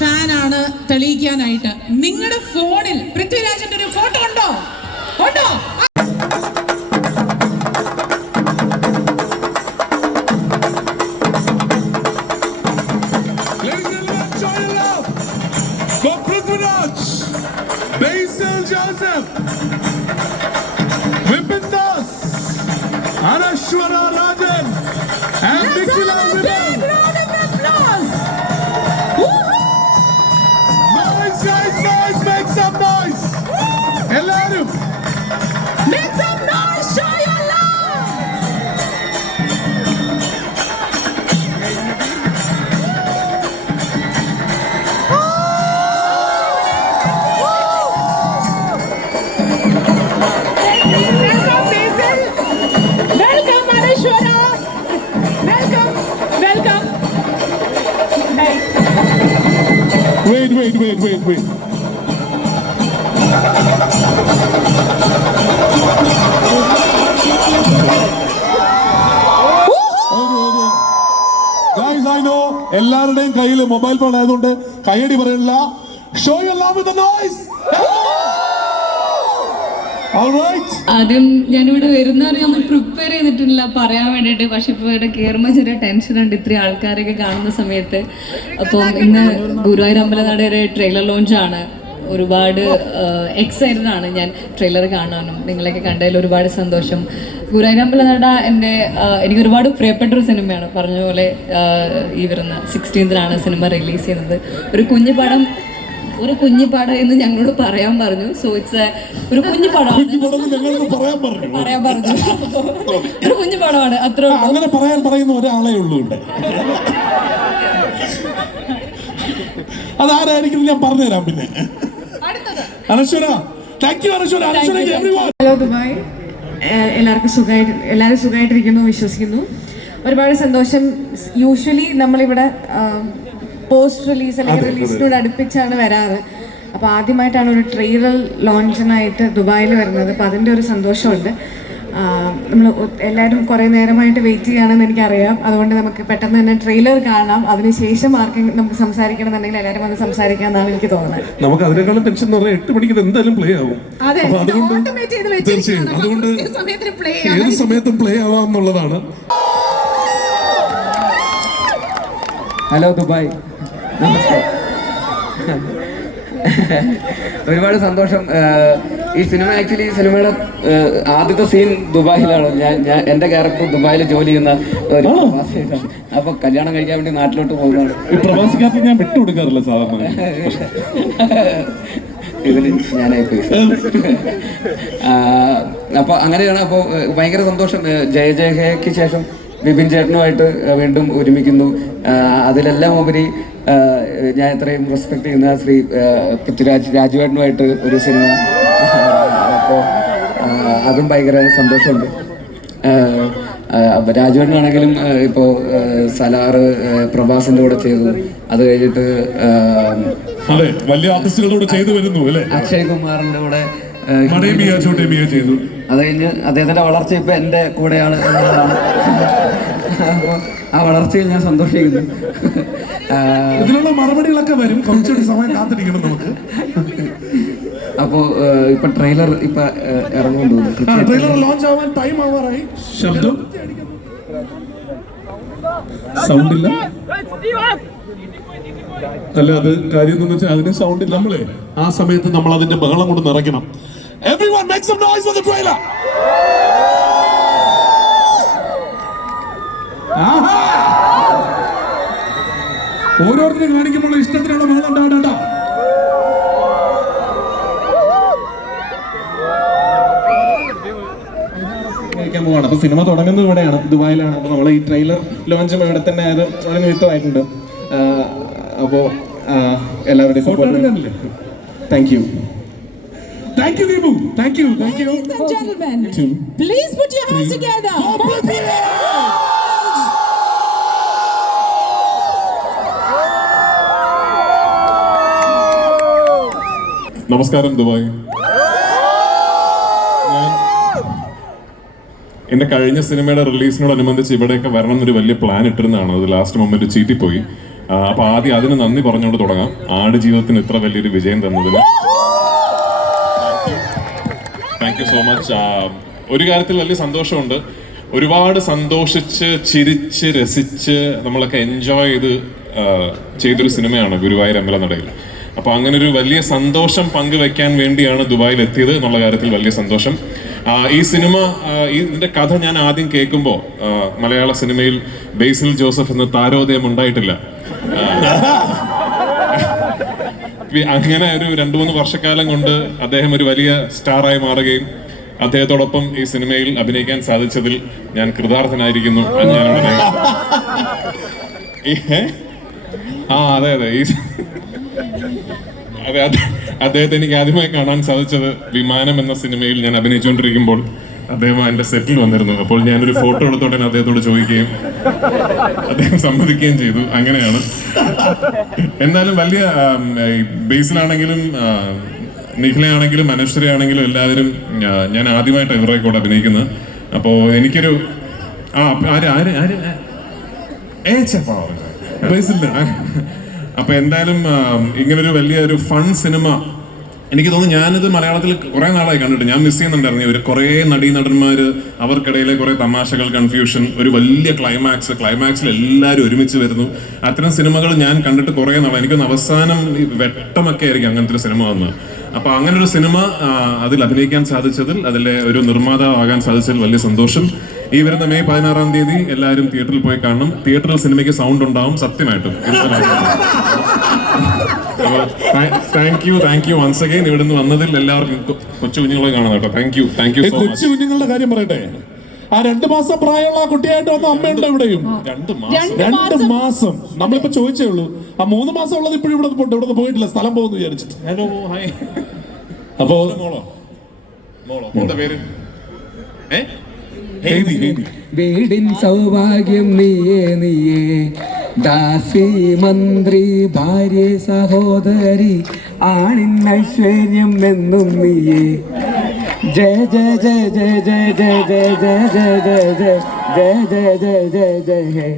ഫാനാണ് തെളിയിക്കാനായിട്ട് നിങ്ങളുടെ ഫോണിൽ പൃഥ്വിരാജിന്റെ ഒരു ഫോട്ടോ ഉണ്ടോ? ഉണ്ടോ? Anashwara Rajan and Nikhila Vinod. Noise, guys, noise, make some noise. Ellarum, Make some noise, show your love. Welcome, Basil. Welcome, Anashwara. Welcome, welcome. Hey. wait. Guys, I know എല്ലാവരുടെയും കയ്യിൽ mobile phone ആയതുകൊണ്ട് കയ്യടി പറയില്ല. Show your love with the noise. All right. ആദ്യം ഞാനിവിടെ വരുന്നവരെ ഒന്ന് prepare ചെയ്തിട്ടില്ല പറയാൻ വേണ്ടിയിട്ട്. പക്ഷെ ഇപ്പോൾ ഇവിടെ കയറുമ്പോൾ ചെറിയ ടെൻഷനുണ്ട് ഇത്രയും ആൾക്കാരൊക്കെ കാണുന്ന സമയത്ത്. അപ്പം ഇന്ന് ഗുരുവായൂർ അമ്പലനടയുടെ ട്രെയിലർ ലോഞ്ചാണ്. ഒരുപാട് എക്സൈറ്റഡ് ആണ് ഞാൻ ട്രെയിലർ കാണാനും. നിങ്ങളൊക്കെ കണ്ടതിൽ ഒരുപാട് സന്തോഷം. ഗുരുവായൂർ അമ്പലനട എനിക്ക് ഒരുപാട് പ്രിയപ്പെട്ടൊരു സിനിമയാണ്. പറഞ്ഞ പോലെ ഈ വരുന്ന 16th സിനിമ റിലീസ് ചെയ്യുന്നത്. ഒരു കുഞ്ഞു പടം എന്ന് ഞങ്ങളോട് പറയാൻ പറഞ്ഞു. സോ ഇറ്റ്സ് ഒരു കുഞ്ഞു പടമാണ്. പറയാൻ പറഞ്ഞു ഒരു കുഞ്ഞു പടമാണ്. അത്ര അങ്ങനെ പറയാൻ പറയുന്ന ഒരാളെ ഉള്ളൂ. അതാരായിരിക്കും ഞാൻ പറഞ്ഞുതരാം. പിന്നെ Anaswara, thank you Anaswara. Hello Dubai, എല്ലാവരും സുഖമായിട്ടിരിക്കുന്നു വിശ്വസിക്കുന്നു. ഒരുപാട് സന്തോഷം. യൂഷ്വലി നമ്മളിവിടെ പോസ്റ്റ് റിലീസ് അല്ലെങ്കിൽ റിലീസിനോട് അടുപ്പിച്ചാണ് വരാറ്. അപ്പോൾ ആദ്യമായിട്ടാണ് ഒരു ട്രെയിലർ ലോഞ്ചിനായിട്ട് ദുബായിൽ വരുന്നത്. അപ്പോൾ അതിൻ്റെ ഒരു സന്തോഷമുണ്ട്. നമ്മൾ എല്ലാവരും കുറേ നേരമായിട്ട് വെയിറ്റ് ചെയ്യുകയാണെന്ന് എനിക്കറിയാം. അതുകൊണ്ട് നമുക്ക് പെട്ടെന്ന് തന്നെ ട്രെയിലർ കാണാം. അതിനുശേഷം ആർക്കെങ്കിലും നമുക്ക് സംസാരിക്കണമെന്നുണ്ടെങ്കിൽ എല്ലാവരും വന്ന് സംസാരിക്കാമെന്നാണ് എനിക്ക് തോന്നുന്നത്. നമുക്ക് അതിനേക്കാളും ടെൻഷൻ എന്ന് പറഞ്ഞാൽ 8 മണിക്ക് എന്തായാലും പ്ലേ ആവും. അതെ, തീർച്ചയായും അതുകൊണ്ട് ഏത് സമയത്തും പ്ലേ ആവാം എന്നുള്ളതാണ്. ഹലോ ദുബായ്, ഒരുപാട് സന്തോഷം. ഈ സിനിമയുടെ ആദ്യത്തെ സീൻ ദുബായിലാണ്. ഞാൻ എൻ്റെ ക്യാരക്ടർ ദുബായിൽ ജോലി ചെയ്യുന്ന ഒരു പ്രവാസിയാണ്. അപ്പോൾ കല്യാണം കഴിക്കാൻ വേണ്ടി നാട്ടിലോട്ട് പോകുന്നതാണ്. ഈ പ്രവാസിക്കാർക്ക് ഞാൻ വിട്ടുകൊടുക്കാറില്ല സാധാരണ. ഇതിന് ഞാനായിപ്പോയി. അപ്പോൾ അങ്ങനെയാണ്. അപ്പോൾ ഭയങ്കര സന്തോഷം. ജയജയക്ക് ശേഷം വിപിൻ ചേട്ടനുമായിട്ട് വീണ്ടും ഒരുമിക്കുന്നു. അതിലെല്ലാം ഉപരി ഞാൻ എത്രയും റെസ്പെക്ട് ചെയ്യുന്ന ശ്രീ രാജുവേട്ടനുമായിട്ട് ഒരു സിനിമ. അപ്പോൾ അതും ഭയങ്കര സന്തോഷമുണ്ട്. രാജുവേട്ടനാണെങ്കിലും ഇപ്പോൾ സലാറ് പ്രഭാസിൻ്റെ കൂടെ ചെയ്തു. അത് കഴിഞ്ഞിട്ട് വലിയ ആർട്ടിസ്റ്റുകളോട് ചെയ്തു വരുന്നു അല്ലേ. അക്ഷയ് കുമാറിൻ്റെ കൂടെ ചെയ്തു. അത് കഴിഞ്ഞ് അദ്ദേഹത്തിൻ്റെ വളർച്ച ഇപ്പം എൻ്റെ കൂടെയാണ് എന്നുള്ളതാണ്. അപ്പോൾ ആ വളർച്ചയിൽ ഞാൻ സന്തോഷിക്കുന്നു. ഇതിനുള്ള മറുപടികളൊക്കെ വരും. കുറച്ചുകൂടി സമയം കാത്തിരിക്കണം നമുക്ക്. അപ്പോൾ ഇപ്പൊ ട്രെയിലർ ഇപ്പൊ ഇറങ്ങുന്നു. ട്രെയിലർ ലോഞ്ച് ആവാൻ ടൈം ആവാറായി. ശബ്ദം സൗണ്ട് ഇല്ല. അല്ല, അത് കാര്യം എന്ന് വെച്ചാൽ അതിന് സൗണ്ട് ഇല്ല. നമ്മളെ ആ സമയത്ത് നമ്മൾ അതിന്റെ ബഹളം കൊണ്ട് നിറയ്ക്കണം. Everyone make some noise for the trailer. ഓരോരുത്തരും കാണിക്കുമ്പോൾ ഇഷ്ടത്തിനുള്ള ബഹളം ഉണ്ടാവണ്ട. പോവാണ്. അപ്പൊ സിനിമ തുടങ്ങുന്നത് ഇവിടെയാണ്, ദുബായിലാണ്. അപ്പൊ നമ്മൾ ഈ ട്രെയിലർ ലോഞ്ചും ഇവിടെ തന്നെ അത് വളരെ നിമിത്തമായിട്ടുണ്ട്. അപ്പോൾ എല്ലാവരുടെയും support. Thank you. Thank you, Deepu. Thank you. Ladies and gentlemen, please put your hands together. നമസ്കാരം ദുബായ്. എന്റെ കഴിഞ്ഞ സിനിമയുടെ റിലീസിനോടനുബന്ധിച്ച് ഇവിടെയൊക്കെ വരണം എന്നൊരു വലിയ പ്ലാൻ ഇട്ടിരുന്നതാണ്. അത് ലാസ്റ്റ് മൊമെന്റ് ചീറ്റിപ്പോയി. അപ്പൊ ആദ്യം അതിന് നന്ദി പറഞ്ഞുകൊണ്ട് തുടങ്ങാം. ആടുജീവിതത്തിന് ഇത്ര വലിയൊരു വിജയം തന്നതിന് താങ്ക് യു സോ മച്ച്. ഒരു കാര്യത്തിൽ വലിയ സന്തോഷമുണ്ട്. ഒരുപാട് സന്തോഷിച്ച് ചിരിച്ച് രസിച്ച് നമ്മളൊക്കെ എൻജോയ് ചെയ്തൊരു സിനിമയാണ് ഗുരുവായൂർ അമ്പലനടയിൽ. അപ്പൊ അങ്ങനെ ഒരു വലിയ സന്തോഷം പങ്കുവെക്കാൻ വേണ്ടിയാണ് ദുബായിൽ എത്തിയത് എന്നുള്ള കാര്യത്തിൽ വലിയ സന്തോഷം. ഈ സിനിമ ഇതിന്റെ കഥ ഞാൻ ആദ്യം കേൾക്കുമ്പോൾ മലയാള സിനിമയിൽ ബേസിൽ ജോസഫ് എന്ന താരോദയം ഉണ്ടായിട്ടില്ല. അങ്ങനെ ഒരു 2-3 വർഷക്കാലം കൊണ്ട് അദ്ദേഹം ഒരു വലിയ സ്റ്റാറായി മാറുകയും അദ്ദേഹത്തോടൊപ്പം ഈ സിനിമയിൽ അഭിനയിക്കാൻ സാധിച്ചതിൽ ഞാൻ കൃതാർത്ഥനായിരിക്കുന്നു. അതെ അദ്ദേഹത്തെ എനിക്ക് ആദ്യമായി കാണാൻ സാധിച്ചത് വിമാനം എന്ന സിനിമയിൽ ഞാൻ അഭിനയിച്ചുകൊണ്ടിരിക്കുമ്പോൾ അദ്ദേഹം എന്റെ സെറ്റിൽ വന്നിരുന്നു. അപ്പോൾ ഞാനൊരു ഫോട്ടോ എടുത്തോടെ അദ്ദേഹത്തോട് ചോദിക്കുകയും അദ്ദേഹം സമ്മതിക്കുകയും ചെയ്തു. അങ്ങനെയാണ്. എന്നാലും വലിയ ബേസിലാണെങ്കിലും നിഖിലയാണെങ്കിലും അനശ്വരയാണെങ്കിലും എല്ലാവരും ഞാൻ ആദ്യമായിട്ട് ഇവരുടെ കൂടെ അഭിനയിക്കുന്നത്. അപ്പോൾ എനിക്കൊരു അപ്പൊ എന്തായാലും ഇങ്ങനൊരു വലിയൊരു ഫൺ സിനിമ എനിക്ക് തോന്നുന്നു. ഞാനിത് മലയാളത്തിൽ കുറെ നാളായി കണ്ടിട്ട് ഞാൻ മിസ് ചെയ്യുന്നുണ്ടായിരുന്നു. ഒരു കുറെ നടന്മാര്, അവർക്കിടയിലെ കുറെ തമാശകൾ, കൺഫ്യൂഷൻ, ഒരു വലിയ ക്ലൈമാക്സിൽ എല്ലാവരും ഒരുമിച്ച് വരുന്നു. അത്തരം സിനിമകൾ ഞാൻ കണ്ടിട്ട് കുറെ നാളായി. എനിക്കൊന്ന് അവസാനം വെട്ടമൊക്കെ ആയിരിക്കും അങ്ങനത്തെ ഒരു സിനിമ വന്നത്. അപ്പൊ അങ്ങനെ ഒരു സിനിമ അതിൽ അഭിനയിക്കാൻ സാധിച്ചതിൽ, അതിലെ ഒരു നിർമ്മാതാവാകാൻ സാധിച്ചതിൽ വലിയ സന്തോഷം. ഈ വരുന്ന മെയ് 16-ാം തീയതി എല്ലാവരും തിയേറ്ററിൽ പോയി കാണണം. തിയേറ്ററിൽ സിനിമയ്ക്ക് സൗണ്ട് ഉണ്ടാവും, സത്യമായിട്ടും. Thank you once again. ഇവിടെ നിന്ന് വന്നതിൽ എല്ലാവർക്കും കൊച്ചു കുഞ്ഞുങ്ങളെ കാണാം കേട്ടോ. Thank you so much. കൊച്ചു കുഞ്ഞുങ്ങളുടെ കാര്യം പറയട്ടെ. ആ 2 മാസം പ്രായമുള്ള ആ കുട്ടിയായിട്ട് വന്ന അമ്മയുണ്ട് ഇവിടെയും. 2 മാസം നമ്മളിപ്പോ ചോദിച്ചേ ഉള്ളൂ. ആ 3 മാസം ഉള്ളത് ഇപ്പോഴും ഇവിടെ പോയിട്ടില്ല, സ്ഥലം പോകുന്നു വിചാരിച്ചിട്ട്. Hello, hi. അപ്പോ മോളുടെ പേര് വീടിൻ സൗഭാഗ്യം നീയേ ദാസി മന്ത്രി ഭാര്യ സഹോദരി ആണിൻ ഐശ്വര്യം എന്നും നീയേ. ജയ ജയ ജയ ജയ ജയ ജയ ജയ ജയ ജയ ജയ ജയ ജയ ജയ ജയ ജയ ജയ.